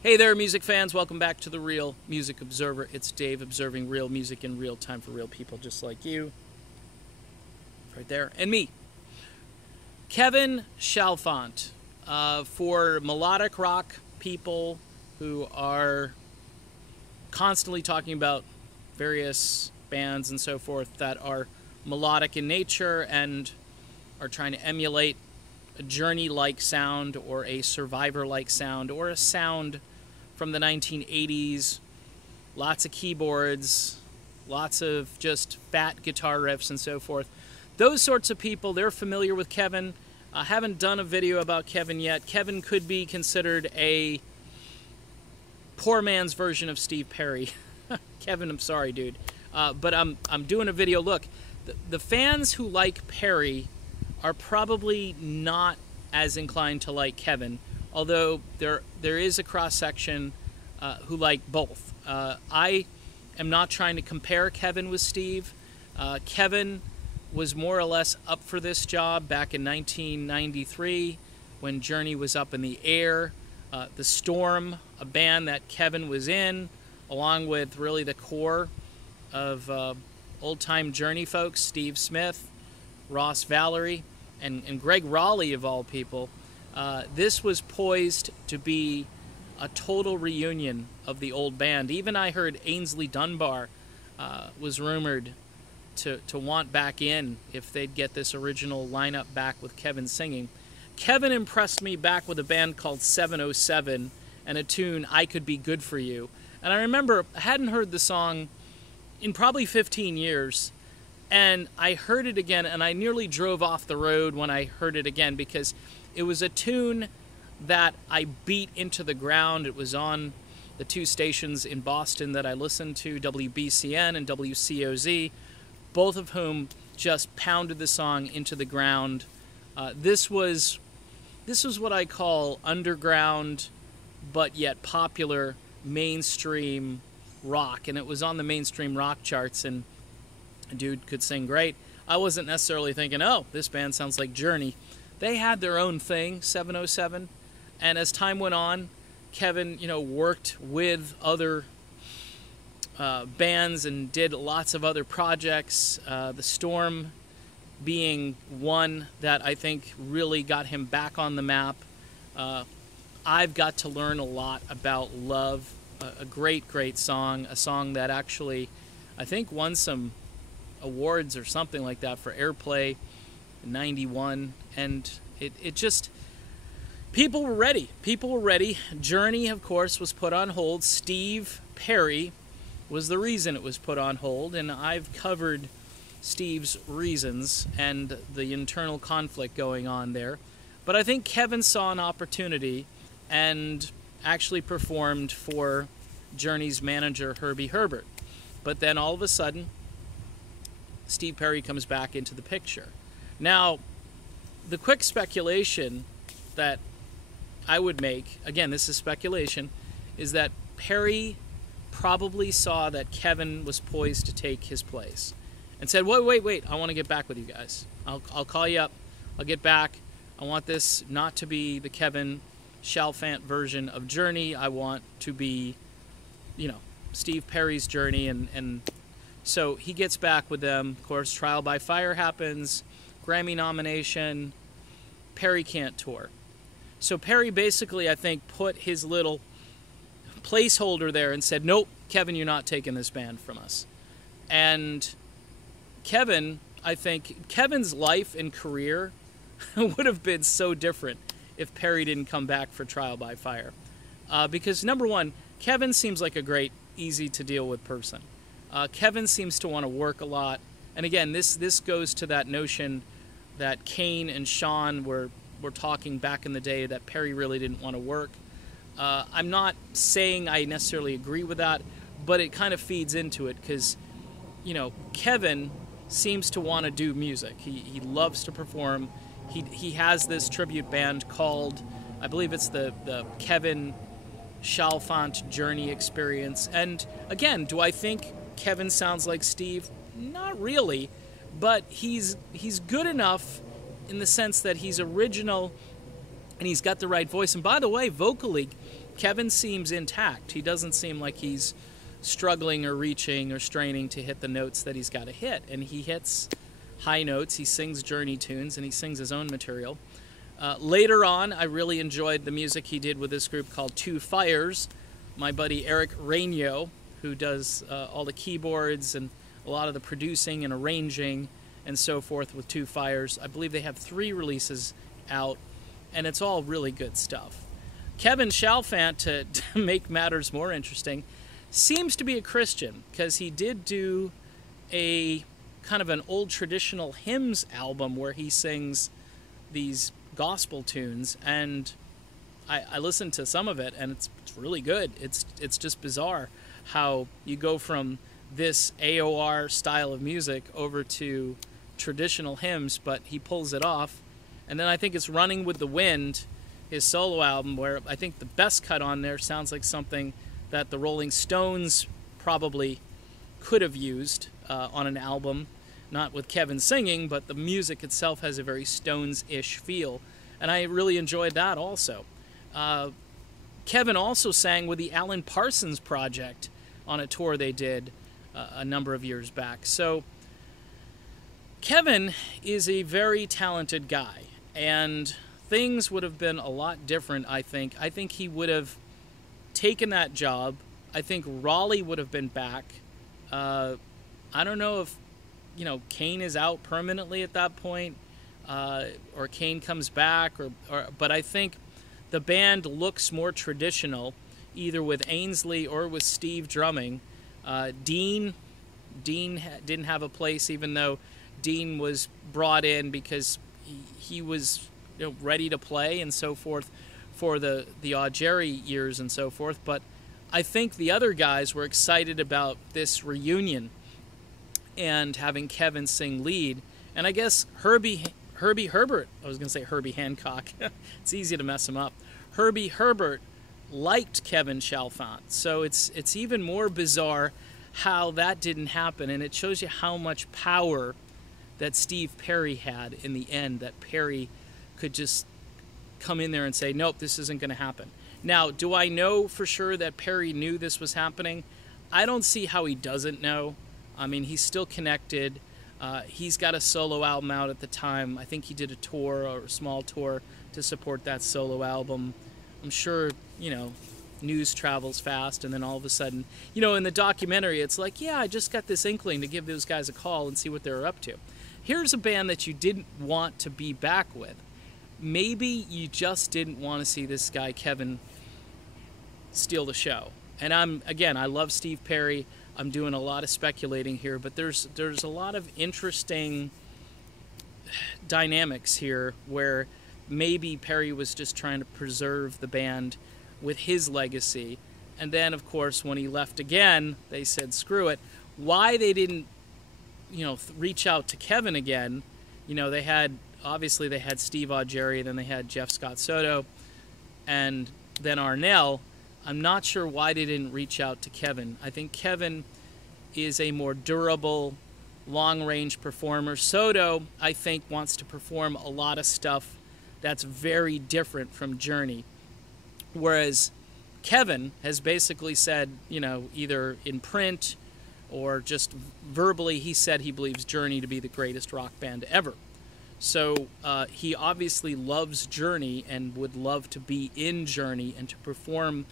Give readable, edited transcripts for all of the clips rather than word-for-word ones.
Hey there, music fans. Welcome back to The Real Music Observer. It's Dave observing real music in real time for real people just like you. Right there. And me. Kevin Chalfant. For melodic rock people who are constantly talking about various bands and so forth that are melodic in nature and are trying to emulate a Journey-like sound or a Survivor-like sound or a sound from the 1980s, lots of keyboards, lots of just fat guitar riffs and so forth. Those sorts of people, they're familiar with Kevin. I haven't done a video about Kevin yet. Kevin could be considered a poor man's version of Steve Perry. Kevin, I'm sorry, dude. But I'm doing a video. Look, the fans who like Perry are probably not as inclined to like Kevin, although there is a cross-section who like both. I am not trying to compare Kevin with Steve. Kevin was more or less up for this job back in 1993 when Journey was up in the air. The Storm, a band that Kevin was in, along with really the core of old-time Journey folks, Steve Smith, Ross Valerie, and Greg Raleigh, of all people. This was poised to be a total reunion of the old band. Even I heard Ainsley Dunbar was rumored to want back in if they'd get this original lineup back with Kevin singing. Kevin impressed me back with a band called 707 and a tune, I Could Be Good For You. And I remember I hadn't heard the song in probably 15 years. And I heard it again, and I nearly drove off the road when I heard it again because it was a tune that I beat into the ground. It was on the two stations in Boston that I listened to, WBCN and WCOZ, both of whom just pounded the song into the ground. This was what I call underground, but yet popular mainstream rock, and it was on the mainstream rock charts, and a dude could sing great. I wasn't necessarily thinking, oh, this band sounds like Journey. They had their own thing, 707, and as time went on, Kevin, worked with other bands and did lots of other projects. The Storm being one that I think really got him back on the map. I've got to learn a lot about Love, a great, great song, a song that actually, I think, won some awards or something like that for airplay in 91, and it just, people were ready. Journey, of course, was put on hold. Steve Perry was the reason it was put on hold, and I've covered Steve's reasons and the internal conflict going on there. But I think Kevin saw an opportunity and actually performed for Journey's manager, Herbie Herbert. But then all of a sudden, Steve Perry comes back into the picture. Now, the quick speculation that I would make, again, this is speculation, is that Perry probably saw that Kevin was poised to take his place and said, wait, I want to get back with you guys. I'll call you up. I'll get back. I want this not to be the Kevin Chalfant version of Journey. I want to be, Steve Perry's Journey, and so he gets back with them. Of course, Trial by Fire happens, Grammy nomination, Perry can't tour. So Perry basically, I think, put his little placeholder there and said, nope, Kevin, you're not taking this band from us. And Kevin, I think, Kevin's life and career would have been so different if Perry didn't come back for Trial by Fire. Because, number one, Kevin seems like a great, easy-to-deal-with person. Kevin seems to want to work a lot. And again, this goes to that notion that Kane and Sean were talking back in the day that Perry really didn't want to work. I'm not saying I necessarily agree with that, but it kind of feeds into it because, Kevin seems to want to do music. He loves to perform. He has this tribute band called, I believe it's the Kevin Chalfant Journey Experience. And again, do I think Kevin sounds like Steve? Not really, but he's good enough in the sense that he's original and he's got the right voice. And by the way, vocally, Kevin seems intact. He doesn't seem like he's struggling or reaching or straining to hit the notes that he's got to hit. And he hits high notes, he sings Journey tunes, and he sings his own material. Later on, I really enjoyed the music he did with this group called Two Fires. My buddy Eric Rainio, who does all the keyboards and a lot of the producing and arranging and so forth with Two Fires. I believe they have 3 releases out, and it's all really good stuff. Kevin Chalfant, to make matters more interesting, seems to be a Christian, because he did do a kind of an old traditional hymns album where he sings these gospel tunes, and I listened to some of it, and it's really good. It's just bizarre how you go from this AOR style of music over to traditional hymns, but he pulls it off. And then I think it's Running with the Wind, his solo album, where I think the best cut on there sounds like something that the Rolling Stones probably could have used on an album, not with Kevin singing, but the music itself has a very Stones-ish feel, and I really enjoyed that also. Kevin also sang with the Alan Parsons Project on a tour they did a number of years back. So Kevin is a very talented guy, and things would have been a lot different, I think. I think he would have taken that job. I think Raleigh would have been back. I don't know if, Kane is out permanently at that point, or Kane comes back, but I think the band looks more traditional, either with Ainsley or with Steve drumming. Dean didn't have a place, even though Dean was brought in because he was ready to play and so forth for the Odd Jerry years and so forth. But I think the other guys were excited about this reunion and having Kevin sing lead. And I guess Herbie Herbert, I was going to say Herbie Hancock. It's easy to mess him up. Herbie Herbert liked Kevin Chalfant. So it's even more bizarre how that didn't happen. And it shows you how much power that Steve Perry had in the end, that Perry could just come in there and say, nope, this isn't going to happen. Now, do I know for sure that Perry knew this was happening? I don't see how he doesn't know. I mean, he's still connected. He's got a solo album out at the time. I think he did a tour or a small tour to support that solo album. I'm sure, news travels fast, and then all of a sudden, in the documentary, it's like, yeah, I just got this inkling to give those guys a call and see what they're up to. Here's a band that you didn't want to be back with. Maybe you just didn't want to see this guy, Kevin, steal the show. And I love Steve Perry. I'm doing a lot of speculating here, but there's a lot of interesting dynamics here where maybe Perry was just trying to preserve the band with his legacy. And then, of course, when he left again, they said, screw it. Why they didn't, reach out to Kevin again, they had Steve Augeri, then they had Jeff Scott Soto, and then Arnell. I'm not sure why they didn't reach out to Kevin. I think Kevin is a more durable, long-range performer. Soto, I think, wants to perform a lot of stuff that's very different from Journey. Whereas Kevin has basically said, either in print or just verbally, he said he believes Journey to be the greatest rock band ever. So he obviously loves Journey and would love to be in Journey and to perform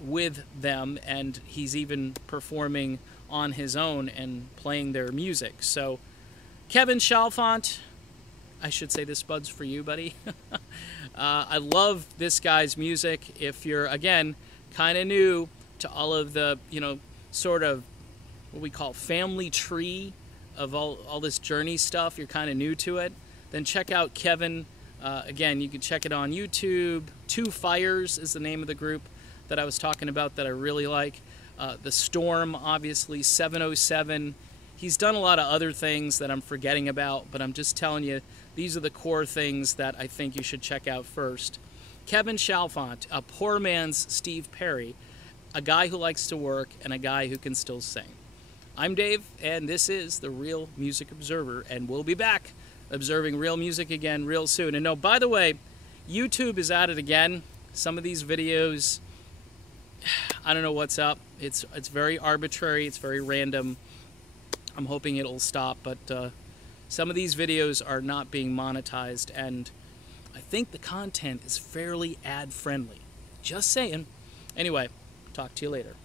with them, and he's even performing on his own and playing their music. So Kevin Chalfant, I should say this bud's for you, buddy. I love this guy's music. If you're, again, kind of new to all of the, sort of what we call family tree of all this Journey stuff, you're kind of new to it, then check out Kevin. Again, you can check it on YouTube. Two Fires is the name of the group that I was talking about that I really like. The Storm, obviously, 707. He's done a lot of other things that I'm forgetting about, but I'm just telling you, these are the core things that I think you should check out first. Kevin Chalfant, a poor man's Steve Perry, a guy who likes to work and a guy who can still sing. I'm Dave, and this is the Real Music Observer, and we'll be back observing real music again real soon. And no, by the way, YouTube is at it again. Some of these videos, I don't know what's up. It's very arbitrary. It's very random. I'm hoping it'll stop, but some of these videos are not being monetized, and I think the content is fairly ad-friendly. Just saying. Anyway, talk to you later.